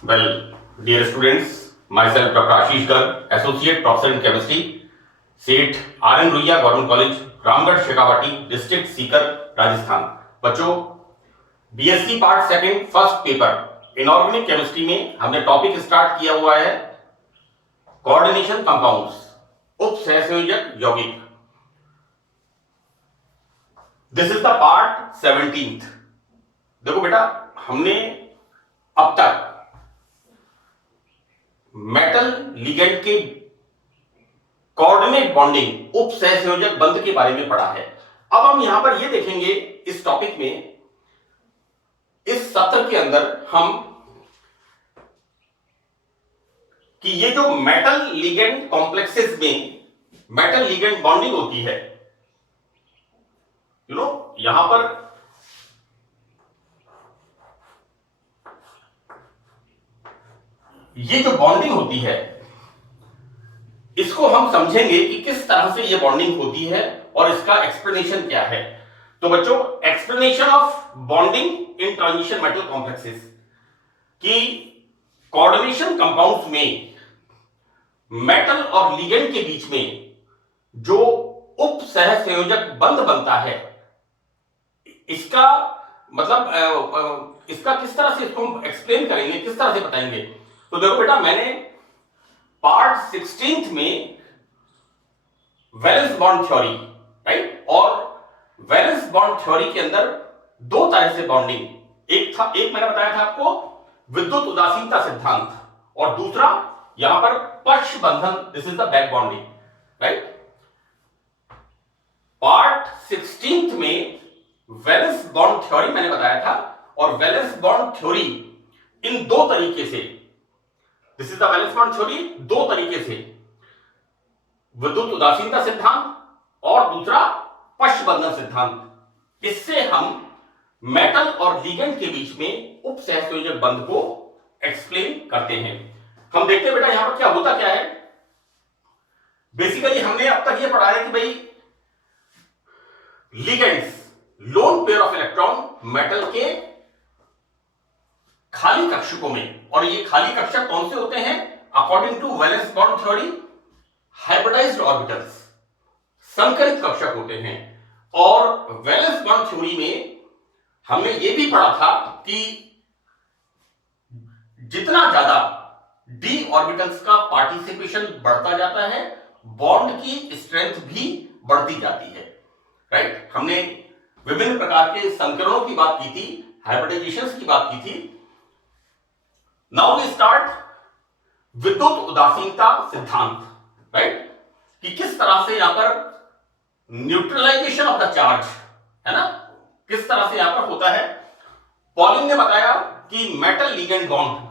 Well, dear students, myself Dr. Ashish Garg, Associate Professor in Chemistry, Seth RN Ruia government college, Ramgarh Shekhawati, district Sikar, Rajasthan. बच्चों, BSc part second first paper inorganic chemistry में हमने topic start किया हुआ है coordination compounds, उप सहसंयोजक यौगिक। This is the part 17th। देखो बेटा, हमने अब तक मेटल लिगेंड के कोऑर्डिनेट बॉन्डिंग, उप सहसंयोजक बंध के बारे में पढ़ा है। अब हम यहां पर यह देखेंगे इस टॉपिक में, इस सत्र के अंदर हम कि ये जो मेटल लिगेंड कॉम्प्लेक्सेस में मेटल लिगेंड बॉन्डिंग होती है, यहां पर ये जो बॉन्डिंग होती है, इसको हम समझेंगे कि किस तरह से ये बॉन्डिंग होती है और इसका एक्सप्लेनेशन क्या है। तो बच्चों, explanation of bonding in transition metal complexes कि कोऑर्डिनेशन कंपाउंड्स में मेटल और लिगेंड के बीच में जो उप सहसंयोजक बंध बनता है, इसका मतलब इसका किस तरह से इसको हम एक्सप्लेन करेंगे, किस तरह से बताएंगे। तो देखो बेटा, मैंने पार्ट 16th में वैलेंस बॉन्ड थ्योरी, राइट, और वैलेंस बॉन्ड थ्योरी के अंदर दो तरह से बॉन्डिंग, एक मैंने बताया था आपको विद्युत उदासीनता सिद्धांत, और दूसरा यहां पर पक्ष बंधन, this is the back bonding, right. Part 16th में वैलेंस बॉन्ड थ्योरी मैंने बताया था, और वैलेंस बॉन्ड थ्योरी इन दो तरीके से, this is the valence bond theory, दो तरीके से, विद्युत उदासीनता सिद्धांत और दूसरा पक्ष बंधन सिद्धांत। इससे हम मेटल और लिगेंड के बीच में उप सहसंयोजक बंध को एक्सप्लेन करते हैं। हम देखते हैं बेटा यहां पर क्या होता क्या है। बेसिकली हमने अब तक ये पढ़ा है कि भाई ligands, lone pair of electron metal के खाली कक्षकों में, और ये खाली कक्षक कौन से होते हैं according to valence bond theory, hybridized orbitals, संकरित कक्षक होते हैं। और वैलेंस बॉन्ड थ्योरी में हमने ये भी पढ़ा था कि जितना ज्यादा डी ऑर्बिटल्स का पार्टिसिपेशन बढ़ता जाता है, बॉन्ड की स्ट्रेंथ भी बढ़ती जाती है, राइट। हमने विभिन्न प्रकार के संकरणों की बात की थी, हाइब्रिडाइजेशंस की बात की थी। नाउ वी स्टार्ट विद्युत उदासीनता सिद्धांत, राइट, कि किस तरह से यहां पर न्यूट्रलाइजेशन ऑफ द चार्ज है ना, किस तरह से यहां पर होता है। पॉलिन ने बताया कि मेटल लिगेंड बॉन्ड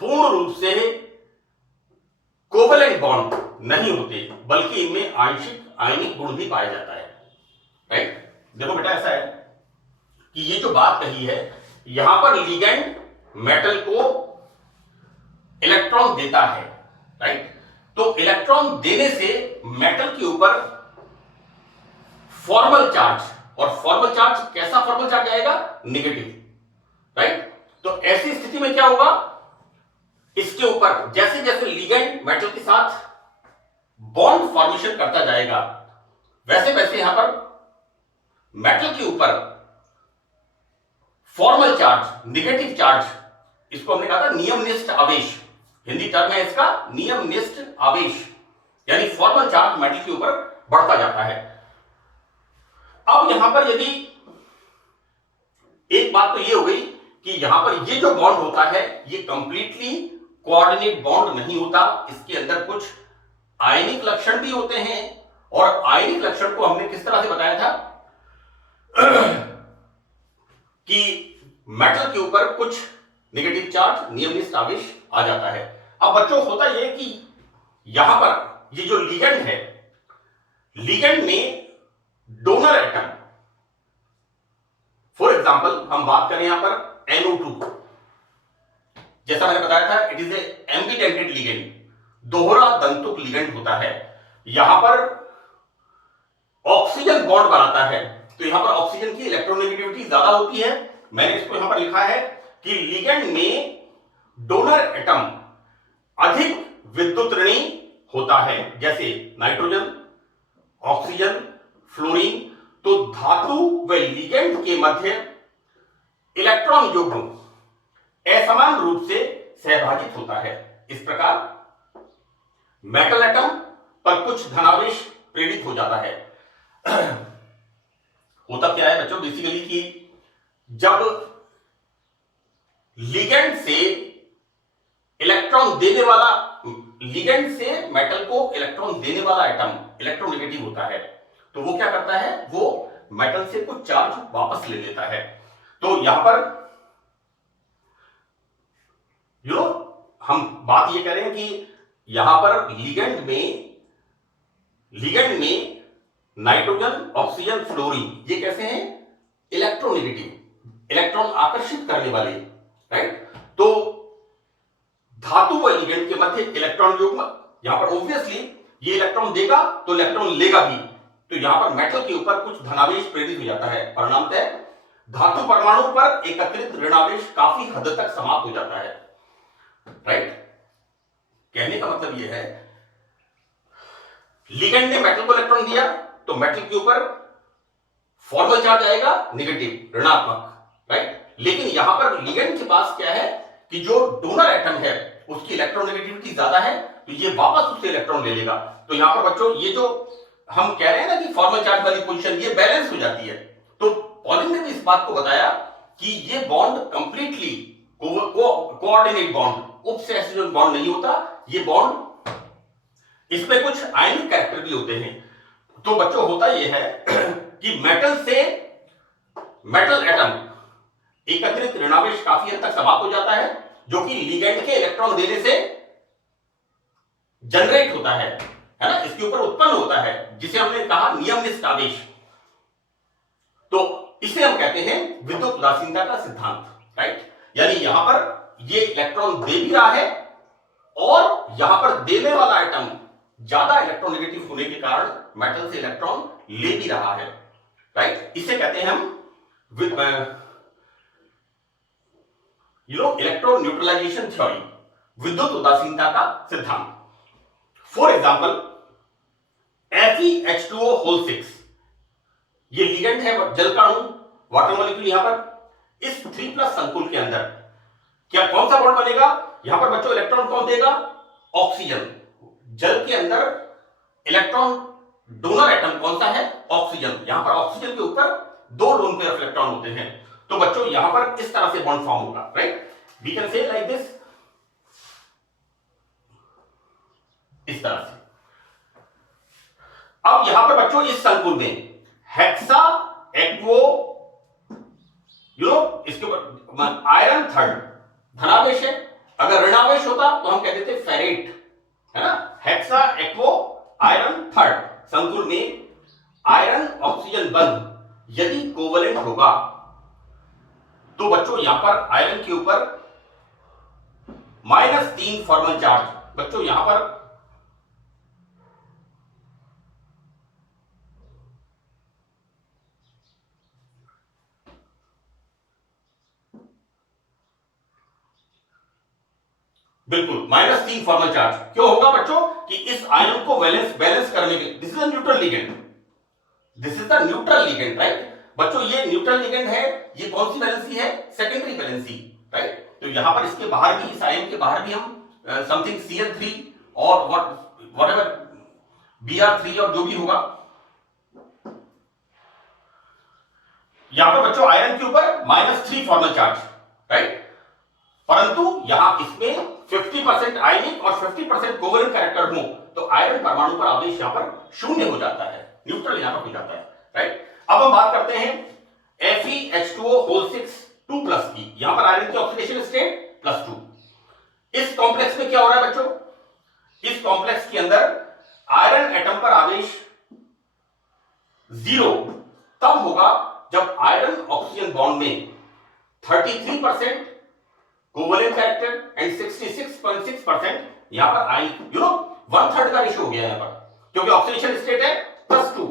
पूर्ण रूप से कोवेलेंट बॉन्ड नहीं होते, बल्कि इनमें आंशिक आयनिक गुण भी पाया जाता है, राइट। देखो बेटा, ऐसा है कि ये जो बात कही है, यहां पर लिगेंड मेटल को इलेक्ट्रॉन देता है, राइट। तो इलेक्ट्रॉन देने से मेटल के ऊपर फॉर्मल चार्ज, और फॉर्मल चार्ज कैसा फॉर्मल चार्ज आएगा, नेगेटिव, राइट। तो ऐसी स्थिति में क्या होगा, इसके ऊपर जैसे जैसे लिगेंड मेटल के साथ बॉन्ड फॉर्मेशन करता जाएगा, वैसे वैसे यहां पर मेटल के ऊपर फॉर्मल चार्ज, नेगेटिव चार्ज, इसको हमने कहा था नियमनिष्ठ आवेश, हिंदी टर्म है इसका नियमनिष्ठ आवेश, यानी फॉर्मल चार्ज मेटल के ऊपर बढ़ता जाता है। अब यहां पर यदि एक बात तो ये हो गई कि यहां पर ये जो बॉन्ड होता है, ये कंप्लीटली कोऑर्डिनेट बॉन्ड नहीं होता, इसके अंदर कुछ आयनिक लक्षण भी होते हैं, और आयनिक लक्षण को हमने किस तरह से बताया था कि मेटल के ऊपर कुछ नेगेटिव चार्ज, नियमनिष्ठ आवेश आ जाता है। अब बच्चों, होता यह कि यहां पर ये जो लिगेंड है, लिगेंड में डोनर एटम, फॉर एग्जांपल हम बात करें यहां पर NO2, जैसा मैंने बताया था, it is a ambidentate ligand, दोहरा दंतुक लिगेंड होता है। यहां पर ऑक्सीजन बॉन्ड बनाता है, तो यहां पर ऑक्सीजन की इलेक्ट्रोनेगेटिविटी ज्यादा होती है। मैंने इसको यहां पर लिखा है कि लिगेंड में डोनर एटम अधिक विद्युत ऋणी होता है, जैसे नाइट्रोजन, ऑक्सीजन, फ्लोरीन। तो धातु व लिगेंड के मध्य इलेक्ट्रॉन युग्म असमान रूप से सहभाजित होता है। इस प्रकार मेटल एटम पर कुछ धनावेश प्रेरित हो जाता है। होता क्या है बच्चों, बेसिकली कि जब लिगेंड से इलेक्ट्रॉन देने वाला, लिगेंड से मेटल को इलेक्ट्रॉन देने वाला एटम इलेक्ट्रोनेगेटिव होता है, तो वो क्या करता है, वो मेटल से कुछ चार्ज वापस ले लेता है। तो यहां पर हम बात ये करें कि यहां पर लिगेंड में नाइट्रोजन, ऑक्सीजन, फ्लोरीन ये कैसे हैं, इलेक्ट्रोनेगेटिव, इलेक्ट्रॉन आकर्षित करने वाले, राइट। तो धातु व लिगेंड के मध्य इलेक्ट्रॉन युग्म, यहां पर ऑब्वियसली ये इलेक्ट्रॉन देगा तो इलेक्ट्रॉन लेगा भी, तो यहां पर मेटल के ऊपर कुछ धनावेश प्रेरित हो जाता है। परिणामतः धातु परमाणु पर एकत्रित ऋणावेश काफी हद तक समाप्त हो जाता है, राइट। कहने का मतलब यह है, लिगेंड ने मेटल को इलेक्ट्रॉन दिया तो मेटल के ऊपर फॉर्मल चार्ज आएगा नेगेटिव, ऋणात्मक, राइट। लेकिन यहां पर लिगेंड के पास क्या है कि जो डोनर एटम है उसकी इलेक्ट्रोनेगेटिविटी ज्यादा है, तो ये वापस उससे इलेक्ट्रॉन ले लेगा। तो यहां पर बच्चों ये जो हम कह रहे हैं ना कि फॉर्मल चार्ज वाली पोजीशन, ये बैलेंस हो जाती है। तो पॉलिंग ने भी इस बात को बताया कि ये बॉन्ड कंप्लीटली कोऑर्डिनेट बॉन्ड, उपसहसंयोजक बॉन्ड नहीं होता, ये बॉन्ड, इसमें कुछ आयनिक कैरेक्टर भी होते हैं। तो बच्चों होता यह है कि मेटल से मेटल एटम एकत्रित ऋणावेश काफी हद तक समाप्त हो जाता है, जो कि लिगेंड के इलेक्ट्रॉन देने से जनरेट होता है ना, इसके ऊपर उत्पन्न होता है, जिसे हमने कहा नियमनिष्ठ आवेश। तो इसे हम कहते हैं विद्युत उदासीनता का सिद्धांत, राइट। यानी यहां पर ये इलेक्ट्रॉन दे भी रहा है और यहां पर देने वाला आइटम ज्यादा इलेक्ट्रोनेगेटिव होने के कारण मेटल से इलेक्ट्रॉन ले भी रहा है, राइट। इसे कहते हैं हम इलेक्ट्रॉन न्यूट्रलाइजेशन थ्योरी, विद्युत उदासीनता का सिद्धांत। फॉर एग्जाम्पल FeH2O6, ये लिगेंड है जल का अणु, वाटर मॉलिक्यूल। यहां पर इस 3+ संकुल के अंदर क्या कौन सा बॉन्ड बनेगा, यहां पर बच्चों इलेक्ट्रॉन कौन देगा, ऑक्सीजन। जल के अंदर इलेक्ट्रॉन डोनर एटम कौन सा है, ऑक्सीजन। यहां पर ऑक्सीजन के ऊपर 2 लोन पेयर ऑफ इलेक्ट्रॉन होते हैं। तो बच्चों यहां पर इस तरह से बॉन्ड फॉर्म होगा, right. We can say like this, इस तरह से। अब यहां पर बच्चों इस संकुल में हेक्सा एक्वो, इसके ऊपर आयरन थर्ड धनावेश है। अगर ऋणावेश होता तो हम कहते थे फेरेट, है ना। हेक्सा एक्वो आयरन थर्ड संकुल में आयरन ऑक्सीजन बंध यदि कोवलेंट होगा तो बच्चों यहां पर आयरन के ऊपर -3 फॉर्मल चार्ज। बच्चों यहां पर बिल्कुल -3 फॉर्मल चार्ज क्यों होगा बच्चों, कि इस आयन को बैलेंस करने के, this is a neutral ligand, this is the neutral ligand, right. बच्चों ये न्यूट्रल लिगेंड है, ये कौन सी वैलेंसी है, सेकेंडरी वैलेंसी, राइट। तो यहां पर इसके बाहर भी, इस आयन के बाहर भी हम समथिंग Cl3 और व्हाटएवर Br3 और जो भी होगा, यहां पर बच्चों आयरन के ऊपर -3 फॉर्मल चार्ज, राइट। परंतु यहां इसमें 50% आयनिक और 50% कोवलेंट कैरेक्टर हो तो आयरन परमाणु पर आवेश यहां पर शून्य हो जाता है, न्यूट्रल यहां पर हो जाता है, राइट। अब हम बात करते हैं FeH2O6 2+ की। यहां पर आयरन की ऑक्सीडेशन स्टेट +2। इस कॉम्प्लेक्स में क्या हो रहा है बच्चों, इस कॉम्प्लेक्स के अंदर आयरन एटम पर आवेश 0 तब होगा जब आयरन ऑक्सीजन बॉन्ड में 33% कोवलेंट कैरेक्टर एंड 66.6% यहां पर आयनिक, 1/3 का रेशियो हो गया यहां पर, क्योंकि ऑक्सीडेशन स्टेट है +2,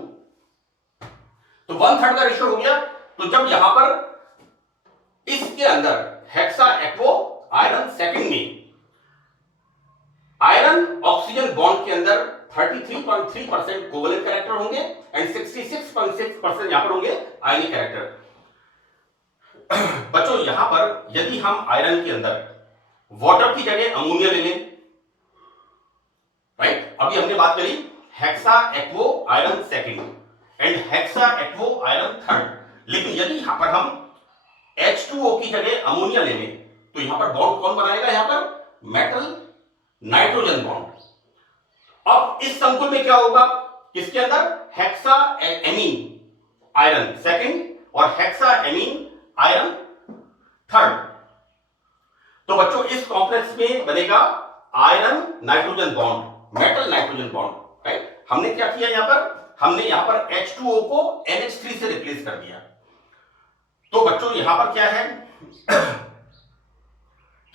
तो 1/3 का रेशियो हो गया। तो जब यहां पर इसके अंदर हेक्सा एक्वो आयरन सेकंड में आयरन ऑक्सीजन बॉन्ड के अंदर 33.3% कोवलेंट कैरेक्टर होंगे एंड 66.6% यहां पर होंगे आयनिक कैरेक्टर। बच्चों यहां पर यदि हम आयरन के अंदर वाटर की जगह अमोनिया ले लें, राइट, अभी हमने बात करी hexa aquo iron second and hexa aquo iron third, लेकिन यदि यहां पर हम H2O की जगह अमोनिया ले लें तो यहां पर बॉन्ड कौन बनाएगा? यहां पर मेटल नाइट्रोजन बॉन्ड। अब इस संकुल में क्या होगा? किसके अंदर? हेक्सा एमीन आयरन सेकंड और हेक्सा एमीन आयरन थर्ड। तो बच्चों इस कॉम्प्लेक्स में बनेगा iron nitrogen bond, metal nitrogen bond, right. हमने क्या किया यहां पर? हमने यहां पर H2O को NH3 से रिप्लेस कर दिया। तो बच्चों यहां पर क्या है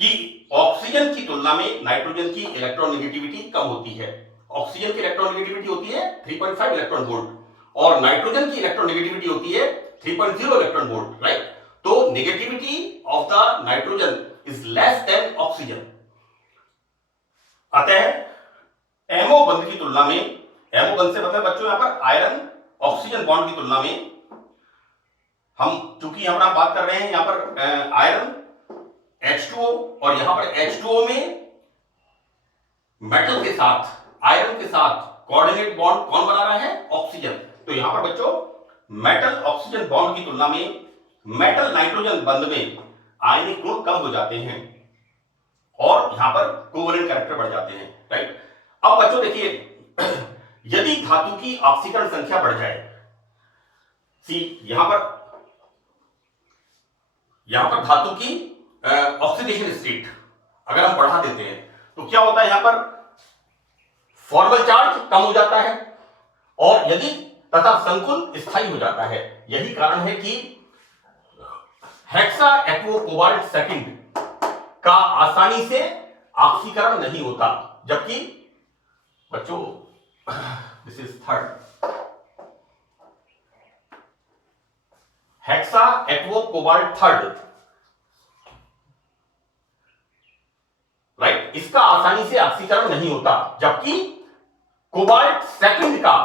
कि ऑक्सीजन की तुलना में नाइट्रोजन की इलेक्ट्रॉनिगेटिविटी कम होती है। ऑक्सीजन की इलेक्ट्रॉनिगेटिविटी होती है 3.5 इलेक्ट्रॉन वोल्ट और नाइट्रोजन की इलेक्ट्रॉनिगेटिविटी होती है 3.0 इलेक्ट्रॉन वोल्ट, राइट। तो negativity of the nitrogen is less than oxygen. अतः एमओ बंध की तुलना में, एमओ बंध से मतलब बच्चों यहां पर आयरन ऑक्सीजन बॉन्ड की तुलना में, हम चूंकि यहां पर आप बात कर रहे हैं यहां पर आयरन H2O और यहां पर H2O में मेटल के साथ, आयरन के साथ कोऑर्डिनेट बॉन्ड कौन बना रहा है? ऑक्सीजन। तो यहां पर बच्चों मेटल ऑक्सीजन बॉन्ड की तुलना में मेटल नाइट्रोजन बंध में आयनिक गुण कम हो जाते हैं और यहां पर कोवलेंट कैरेक्टर बढ़ जाते हैं, राइट। अब बच्चों देखिए यदि धातु की ऑक्सीकरण संख्या बढ़ जाए, यहां पर धातु की ऑक्सीडेशन स्टेट अगर हम बढ़ा देते हैं तो क्या होता है? यहां पर फॉर्मल चार्ज कम हो जाता है और यदि तथा संकुल स्थायी हो जाता है। यही कारण है कि हेक्सा एक्वो कोबाल्ट सेकंड का आसानी से ऑक्सीकरण नहीं होता, जबकि बच्चों this is third hexa aquo cobalt third, right, इसका आसानी से ऑक्सीकरण नहीं होता, जबकि कोबाल्ट सेकंड का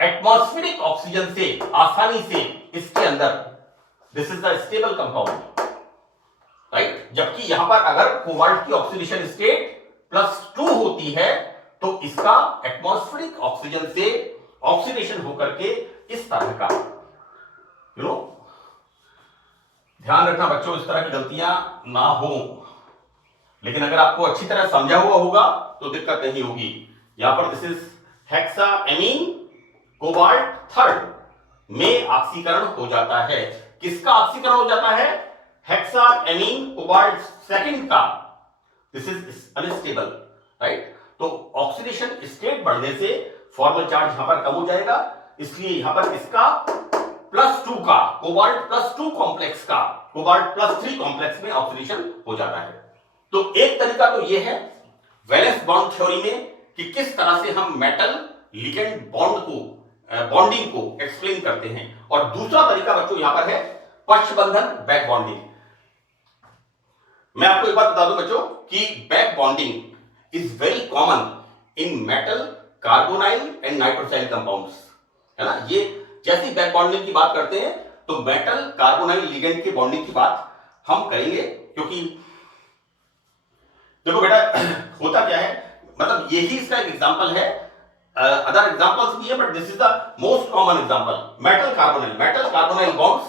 एटमॉस्फेरिक ऑक्सीजन से आसानी से इसके अंदर, this is the stable compound, right. जबकि यहां पर अगर कोबाल्ट की ऑक्सीडेशन स्टेट +2 होती है तो इसका एटमॉस्फेरिक ऑक्सीजन से ऑक्सीडेशन होकर के इस तरह का, ध्यान रखना बच्चों इस तरह की गलतियां ना हो, लेकिन अगर आपको अच्छी तरह समझा हुआ होगा तो दिक्कत नहीं होगी। यहां पर this is hexa amine cobalt third में ऑक्सीकरण हो जाता है। किसका ऑक्सीकरण हो जाता है? हेक्सा एमीन कोबाल्ट सेकंड का। This is unstable, right. तो ऑक्सीडेशन स्टेट बढ़ने से फॉर्मल चार्ज यहां पर कम हो जाएगा, इसलिए यहां पर इसका +2 का कोबाल्ट +2 कॉम्प्लेक्स का कोबाल्ट +3 कॉम्प्लेक्स में ऑक्सीडेशन हो जाता है। तो एक तरीका तो यह है वैलेंस बॉन्ड थ्योरी में कि किस तरह से हम मेटल लिगेंड बॉन्ड को, बॉन्डिंग को एक्सप्लेन करते हैं, और दूसरा तरीका बच्चों यहां पर है पक्षबंधन बैक बॉन्डिंग। मैं आपको एक बात बता दूं बच्चों कि back bonding is very common in metal carbonyl and nitrosyl compounds, है ना। ये जैसी बैक बॉन्डिंग की बात करते हैं तो मेटल कार्बोनाइल लिगेंड की बॉन्डिंग की बात हम करेंगे, क्योंकि देखो बेटा होता क्या है, मतलब यही इसका एक एग्जांपल है, अदर एग्जांपल्स भी है but this is the most common example. Metal carbonyl bonds,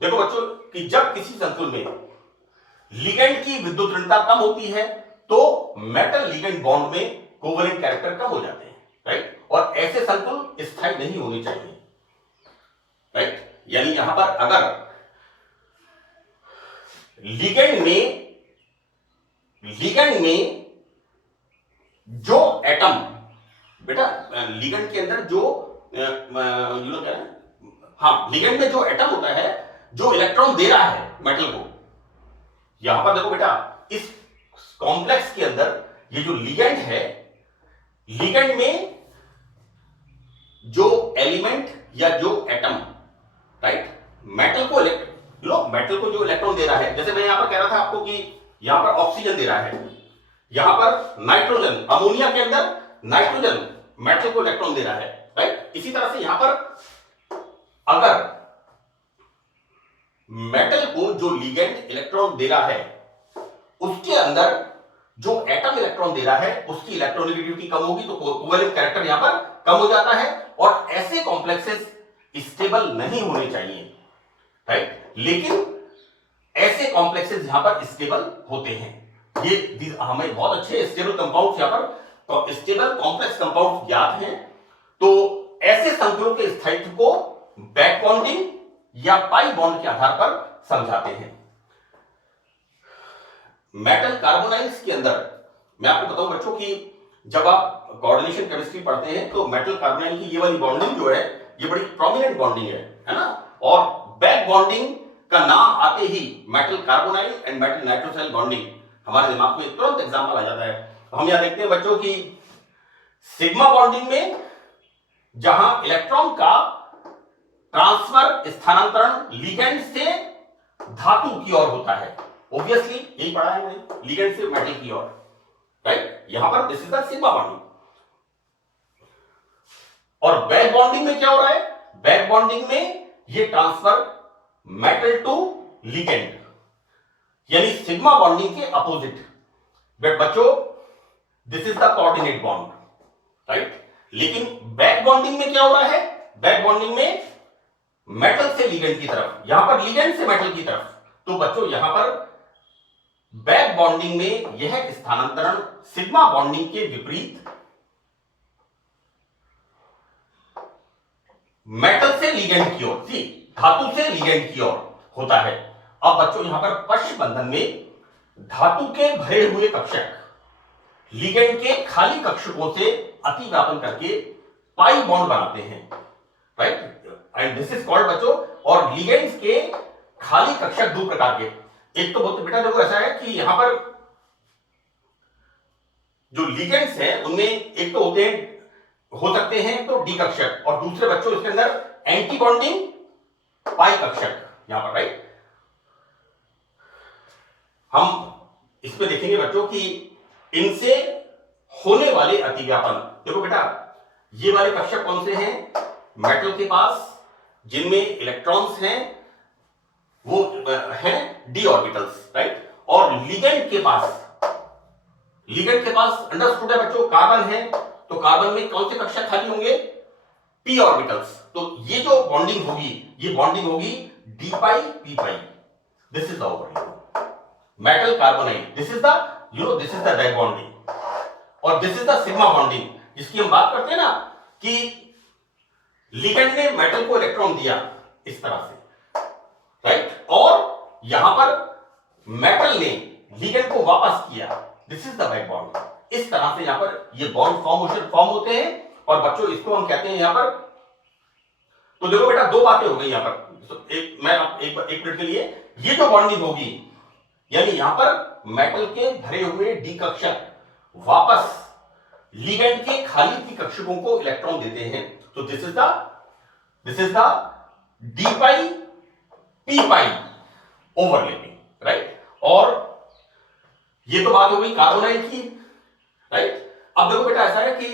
देखो बच्चों कि जब किसी संकुल में लिगेंड की विद्युत ऋणता कम होती है तो मेटल लिगेंड बॉन्ड में कोवलेंट कैरेक्टर कम हो जाते हैं, राइट। और ऐसे संकुल स्थायी नहीं होने चाहिए, राइट। यानी यहां पर अगर लिगेंड में जो एटम, बेटा लिगेंड के अंदर जो क्या है, हाँ, लिगेंड में जो एटम होता है जो इलेक्ट्रॉन दे रहा है मेटल को, यहां पर देखो बेटा इस कॉम्प्लेक्स के अंदर ये जो लिगेंड है, लिगेंड में जो एलिमेंट या जो एटम, राइट, मेटल को जो इलेक्ट्रॉन दे रहा है, जैसे मैं यहां पर कह रहा था आपको कि यहां पर ऑक्सीजन दे रहा है, यहां पर नाइट्रोजन, अमोनिया के अंदर नाइट्रोजन मेटल को इलेक्ट्रॉन दे रहा है, राइट। इसी तरह से यहां पर अगर मेटल को जो लिगेंड इलेक्ट्रॉन दे रहा है उसके अंदर जो एटम इलेक्ट्रॉन दे रहा है उसकी इलेक्ट्रोनेगेटिविटी कम होगी, तो कोवेलेंट कैरेक्टर यहां पर कम हो जाता है और ऐसे कॉम्प्लेक्सेस स्टेबल नहीं होने चाहिए, राइट। लेकिन ऐसे कॉम्प्लेक्सेस यहां पर स्टेबल होते हैं। ये हमें बहुत अच्छे स्टेबल कंपाउंड्स यहां पर स्टेबल कॉम्प्लेक्स कंपाउंड्स ज्ञात हैं। तो ऐसे संकुलों के स्थायित्व को बैक बॉन्डिंग या पाई बॉन्ड के आधार पर समझाते हैं। मेटल कार्बोनाइल्स के अंदर मैं आपको बताऊं बच्चों कि जब आप कोऑर्डिनेशन केमिस्ट्री पढ़ते हैं तो मेटल कार्बोनाइल की ये वाली बॉन्डिंग जो है ये बड़ी प्रोमिनेंट बॉन्डिंग है ना। और बैक बॉन्डिंग का नाम आते ही metal carbonyl and metal nitrosyl bonding हमारे दिमाग में तुरंत एग्जांपल आ जाता है। तो हम यहां देखते हैं बच्चों की सिग्मा बॉन्डिंग में जहां इलेक्ट्रॉन का ट्रांसफर स्थानांतरण लिगेंड से धातु की ओर होता है, ऑब्वियसली यही पढ़ा है मैंने, लिगेंड से मेटल की ओर, राइट। यहां पर this is the sigma bonding. और बैक बॉन्डिंग में क्या हो रहा है, बैक बॉन्डिंग में ये ट्रांसफर मेटल टू लिगेंड, यानी सिग्मा बॉन्डिंग के अपोजिट। बट बच्चों this is the coordinate bond, right. लेकिन बैक बॉन्डिंग में क्या हो रहा है, बैक बॉन्डिंग में मेटल से लिगेंड की तरफ, यहां पर लिगेंड से मेटल की तरफ। तो बच्चों यहां पर बैक बॉन्डिंग में यह स्थानांतरण सिग्मा बॉन्डिंग के विपरीत मेटल से लिगेंड की ओर, धातु से लिगेंड की ओर होता है। अब बच्चों यहां पर पश्च बंधन में धातु के भरे हुए कक्षक लिगेंड के खाली कक्षकों से अतिव्यापन करके पाई बॉन्ड बनाते हैं, right. And this is called बच्चों, और लिगेंड्स के खाली कक्षक दो प्रकार के, एक तो बहुत बेटा देखो ऐसा है कि यहां पर जो लिगेंड्स हैं उनमें एक तो होते हैं, हो सकते हैं तो डी कक्षक, और दूसरे बच्चों इसके अंदर एंटी बॉन्डिंग पाई कक्षक यहां पर, राइट। हम इसमें देखेंगे बच्चों कि इनसे होने वाले अतिव्यापन, देखो बेटा ये वाले कक्षक कौन से हैं, मेटल के पास जिनमें इलेक्ट्रॉन्स हैं वो हैं डी ऑर्बिटल्स, राइट। और लिगेंड के पास अंडरस्टूड है बच्चों, कार्बन है, तो कार्बन में कौन से कक्षक खाली होंगे, पी ऑर्बिटल्स। तो ये जो बॉन्डिंग होगी ये बॉन्डिंग होगी d pi p pi, this is the bonding metal carbonyl, this is the this is the back bonding, और this is the sigma bonding जिसकी हम बात करते हैं ना कि लिगेंड ने मेटल को इलेक्ट्रॉन दिया इस तरह से, राइट, और यहां पर मेटल ने लिगेंड को वापस किया, this is the back bond. इस तरह से यहां पर ये बॉन्ड फॉर्म होते हैं। और बच्चों इसको हम कहते हैं यहां पर, तो देखो बेटा दो बातें हो गई यहां पर, एक मिनट के लिए, ये जो बॉन्डिंग होगी यानी यहां पर मेटल के भरे हुए डी कक्षक वापस लिगेंड के खाली पी कक्षकों को इलेक्ट्रॉन देते हैं, तो this is the D pi p pi overlapping, right. और ये तो बात हो गई कार्बोनाइल की, राइट। अब देखो बेटा ऐसा है कि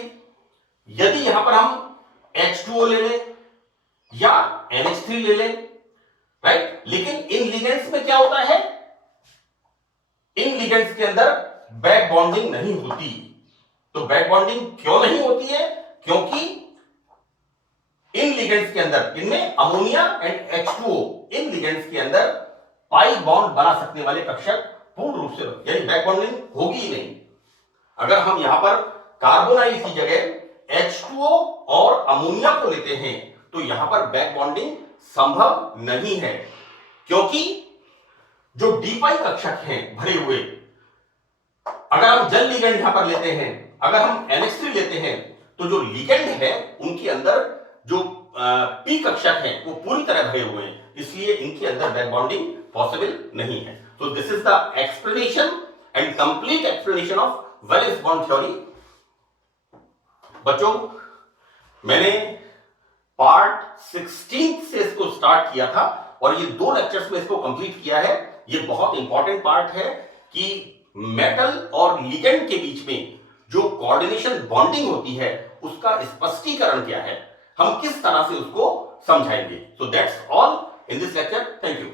यदि यहां पर हम H2O ले लें या NH3 ले लें, राइट, लेकिन इन लिगेंड्स में क्या होता है, इन लिगेंड्स के अंदर बैक बॉन्डिंग नहीं होती। तो बैक बॉन्डिंग क्यों नहीं होती है, क्योंकि इन लिगेंड्स के अंदर, इनमें ammonia and H2O, in ligands के अंदर पाई बॉन्ड बना सकने वाले कक्षक पूर्ण रूप से, यानी बैक बॉन्डिंग होगी ही नहीं। अगर हम यहां पर कार्बोनाइल की जगह H2O और अमोनिया को लेते हैं तो यहां पर बैक बॉन्डिंग संभव नहीं है, क्योंकि जो डी पाई कक्षक हैं भरे हुए, अगर हम जल लिगेंड यहां पर लेते हैं, अगर हम NH3 लेते हैं, तो जो लिगेंड है उनके अंदर जो पी कक्षक हैं वो पूरी तरह भरे हुए हैं, इसलिए इनके अंदर बैक बॉन्डिंग पॉसिबल नहीं है। तो this is the explanation and complete explanation of valence bond theory. बच्चों मैंने पार्ट 16 से इसको स्टार्ट किया था और ये 2 लेक्चर्स में इसको कंप्लीट किया है। ये बहुत इंपॉर्टेंट पार्ट है, कि मेटल और लिगेंड के बीच में जो कोऑर्डिनेशन बॉन्डिंग होती है उसका स्पष्टीकरण क्या है, हम किस तरह से उसको समझाएंगे. So that's all in this lecture. Thank you.